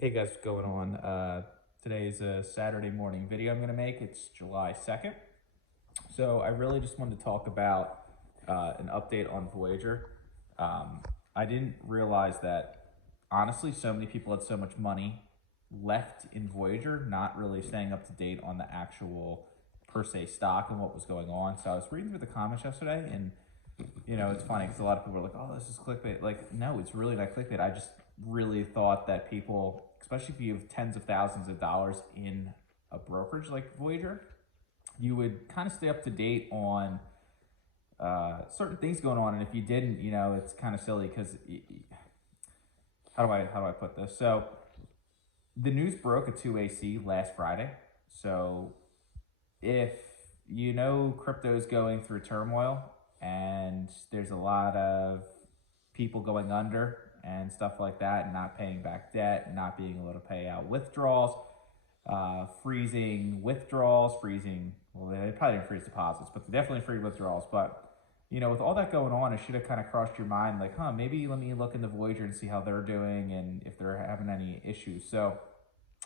Hey guys, what's going on? Today is a Saturday morning video I'm going to make. It's July 2nd. So I really just wanted to talk about an update on Voyager. I didn't realize that, honestly, so many people had so much money left in Voyager, not really staying up to date on the actual per se stock and what was going on. So I was reading through the comments yesterday, and it's funny because a lot of people are like, "Oh, this is clickbait." Like, no, it's really not clickbait. I just really thought that people, especially if you have tens of thousands of dollars in a brokerage like Voyager, you would kind of stay up to date on certain things going on. And if you didn't, it's kind of silly because how do I put this? So the news broke at 2AC last Friday. So if crypto is going through turmoil and there's a lot of people going under and stuff like that, and not paying back debt, not being able to pay out withdrawals, freezing withdrawals, well, they probably didn't freeze deposits, but they definitely freeze withdrawals. But with all that going on, it should have kind of crossed your mind, like, maybe let me look into Voyager and see how they're doing and if they're having any issues. So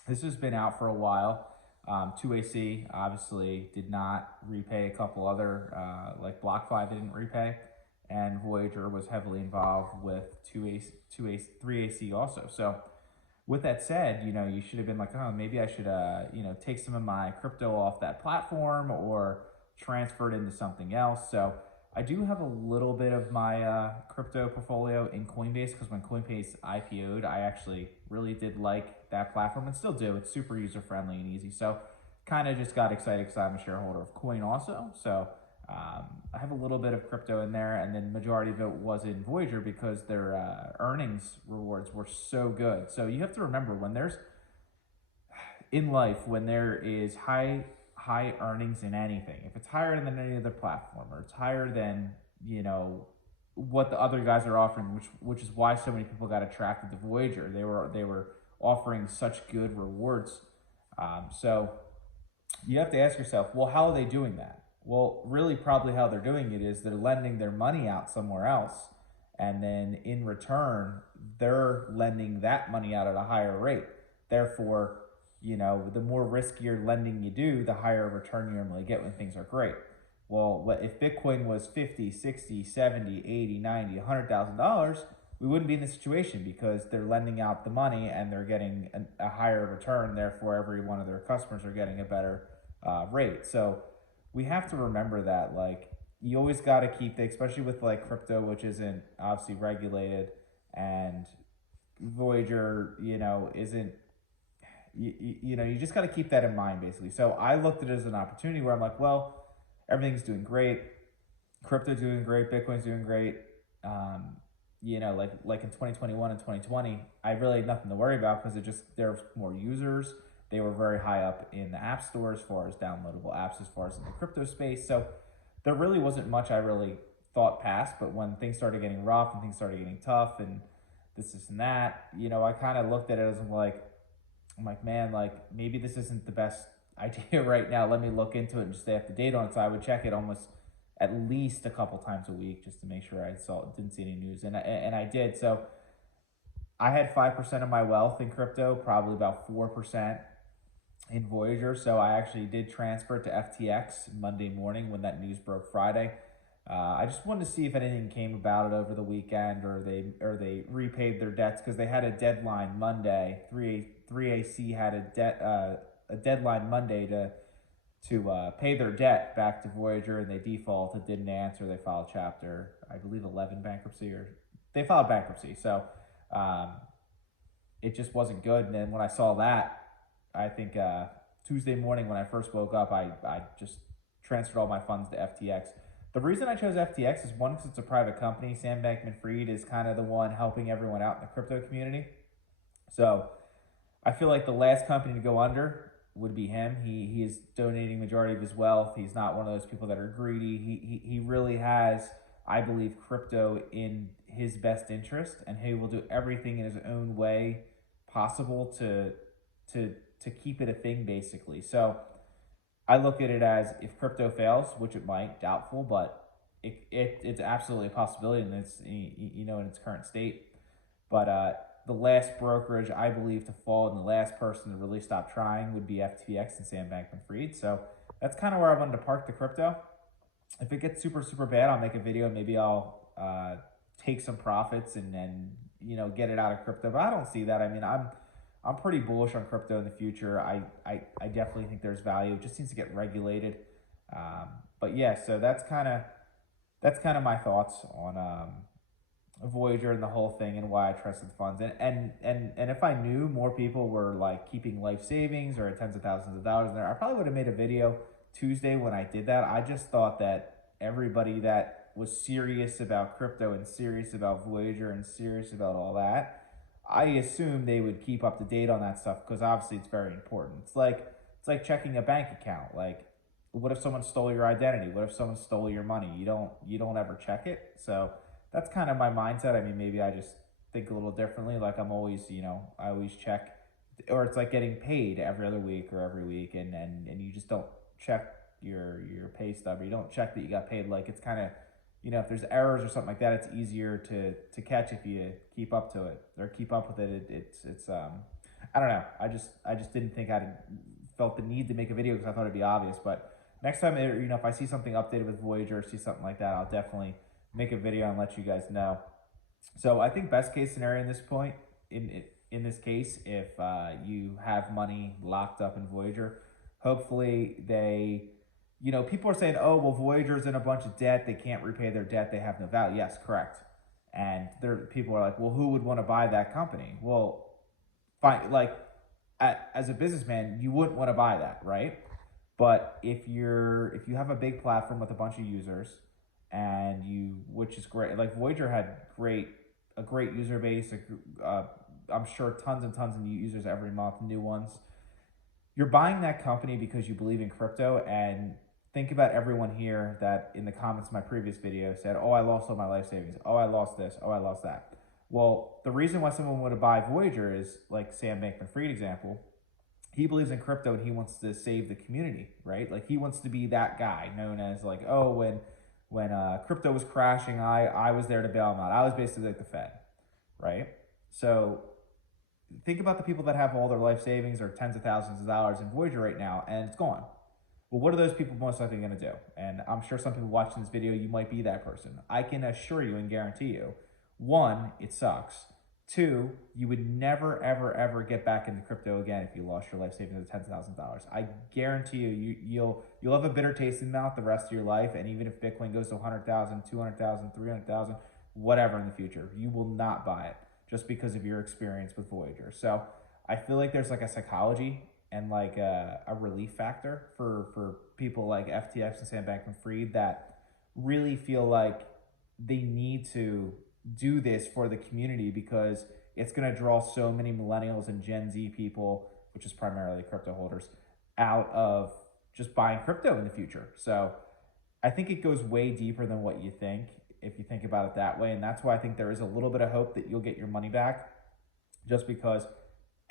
this has been out for a while. 2AC obviously did not repay. A couple other, like BlockFi didn't repay. And Voyager was heavily involved with 3AC also. So with that said, you should have been like, maybe I should, take some of my crypto off that platform or transfer it into something else. So I do have a little bit of my crypto portfolio in Coinbase because when Coinbase IPO'd, I actually really did like that platform and still do. It's super user friendly and easy. So kind of just got excited because I'm a shareholder of Coin also. So I have a little bit of crypto in there, and then majority of it was in Voyager because their earnings rewards were so good. So you have to remember when there's in life, when there is high earnings in anything, if it's higher than any other platform or it's higher than what the other guys are offering, which is why so many people got attracted to Voyager. They were offering such good rewards. So you have to ask yourself, well, how are they doing that? Well, really, probably how they're doing it is they're lending their money out somewhere else, and then in return, they're lending that money out at a higher rate. Therefore, the more riskier lending you do, the higher return you normally get when things are great. Well, if Bitcoin was 50, 60, 70, 80, 90, $100,000, we wouldn't be in this situation because they're lending out the money and they're getting a higher return. Therefore, every one of their customers are getting a better rate. So we have to remember that, like, you always got to keep especially with like crypto, which isn't obviously regulated, and Voyager, isn't, you just got to keep that in mind basically. So I looked at it as an opportunity where I'm like, well, everything's doing great, crypto's doing great, Bitcoin's doing great. Like in 2021 and 2020, I really had nothing to worry about because there's more users. They were very high up in the app store as far as downloadable apps, as far as in the crypto space. So there really wasn't much I really thought past. But when things started getting rough and things started getting tough and this and that, I kind of looked at it as I'm like, man, like maybe this isn't the best idea right now. Let me look into it and just stay up to date on it. So I would check it almost at least a couple times a week just to make sure I didn't see any news, and I did. So I had 5% of my wealth in crypto, probably about 4% in Voyager. So I actually did transfer to FTX Monday morning when that news broke Friday. I just wanted to see if anything came about it over the weekend, or they repaid their debts because they had a deadline Monday. 3AC had a deadline Monday to pay their debt back to Voyager, and they defaulted, didn't answer. They filed Chapter, I believe, 11 bankruptcy, or they filed bankruptcy. So it just wasn't good. And then when I saw that, I think Tuesday morning when I first woke up, I just transferred all my funds to FTX. The reason I chose FTX is, one, because it's a private company. Sam Bankman-Fried is kind of the one helping everyone out in the crypto community. So I feel like the last company to go under would be him. He is donating majority of his wealth. He's not one of those people that are greedy. He really has, I believe, crypto in his best interest, and he will do everything in his own way possible to keep it a thing, basically. So I look at it as, if crypto fails, which it might, doubtful, but it's absolutely a possibility in its in its current state. But the last brokerage I believe to fall and the last person to really stop trying would be FTX and Sam Bankman-Fried. So that's kind of where I wanted to park the crypto. If it gets super, super bad, I'll make a video and maybe I'll take some profits and then, get it out of crypto. But I don't see that. I mean, I'm pretty bullish on crypto in the future. I definitely think there's value. It just needs to get regulated. But yeah, so that's kind of my thoughts on Voyager and the whole thing and why I trusted funds. And if I knew more people were like keeping life savings or tens of thousands of dollars in there, I probably would have made a video Tuesday when I did that. I just thought that everybody that was serious about crypto and serious about Voyager and serious about all that, I assume they would keep up to date on that stuff because obviously it's very important. It's like checking a bank account. Like, what if someone stole your identity? What if someone stole your money? You don't ever check it. So that's kind of my mindset. I mean, maybe I just think a little differently. Like I'm always, I always check, or it's like getting paid every other week or every week, and you just don't check your pay stub, or you don't check that you got paid. Like it's kind of, if there's errors or something like that, it's easier to catch if you keep up to it or keep up with it. It's I don't know. I just didn't think I felt the need to make a video because I thought it'd be obvious. But next time, if I see something updated with Voyager or see something like that, I'll definitely make a video and let you guys know. So I think best case scenario in this point, in this case, if you have money locked up in Voyager, hopefully they, people are saying, oh, well, Voyager's in a bunch of debt. They can't repay their debt. They have no value. Yes, correct. And people are like, well, who would want to buy that company? Well, fine. Like, as a businessman, you wouldn't want to buy that, right? But if you have a big platform with a bunch of users, which is great. Like Voyager had a great user base. I'm sure tons and tons of new users every month, new ones. You're buying that company because you believe in crypto, and think about everyone here that in the comments of my previous video said, oh, I lost all my life savings. Oh, I lost this. Oh, I lost that. Well, the reason why someone would buy Voyager is like Sam Bankman-Fried example. He believes in crypto and he wants to save the community, right? Like he wants to be that guy known as like, oh, when crypto was crashing, I was there to bail him out. I was basically like the Fed, right? So think about the people that have all their life savings or tens of thousands of dollars in Voyager right now, and it's gone. Well, what are those people most likely going to do? And I'm sure some people watching this video, you might be that person. I can assure you and guarantee you, one, it sucks. Two, you would never, ever, ever get back into crypto again if you lost your life savings of tens of thousands of dollars. I guarantee you'll have a bitter taste in the mouth the rest of your life. And even if Bitcoin goes to 100,000, 200,000, 300,000, whatever in the future, you will not buy it just because of your experience with Voyager. So I feel like there's like a psychology and like a relief factor for people like FTX and Sam Bankman-Fried that really feel like they need to do this for the community because it's going to draw so many millennials and Gen Z people, which is primarily crypto holders, out of just buying crypto in the future. So I think it goes way deeper than what you think if you think about it that way. And that's why I think there is a little bit of hope that you'll get your money back, just because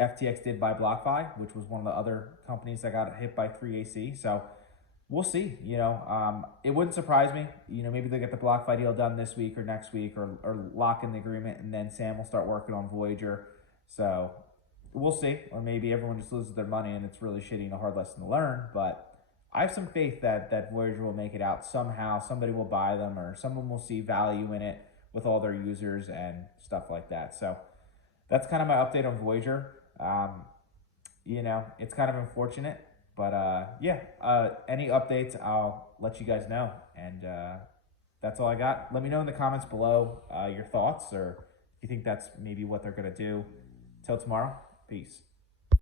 FTX did buy BlockFi, which was one of the other companies that got hit by 3AC. So we'll see. It wouldn't surprise me. Maybe they'll get the BlockFi deal done this week or next week, or lock in the agreement, and then Sam will start working on Voyager. So we'll see. Or maybe everyone just loses their money and it's really shitty and a hard lesson to learn. But I have some faith that Voyager will make it out somehow. Somebody will buy them, or someone will see value in it with all their users and stuff like that. So that's kind of my update on Voyager. It's kind of unfortunate. But any updates, I'll let you guys know. And that's all I got. Let me know in the comments below your thoughts, or if you think that's maybe what they're going to do. Till tomorrow, peace.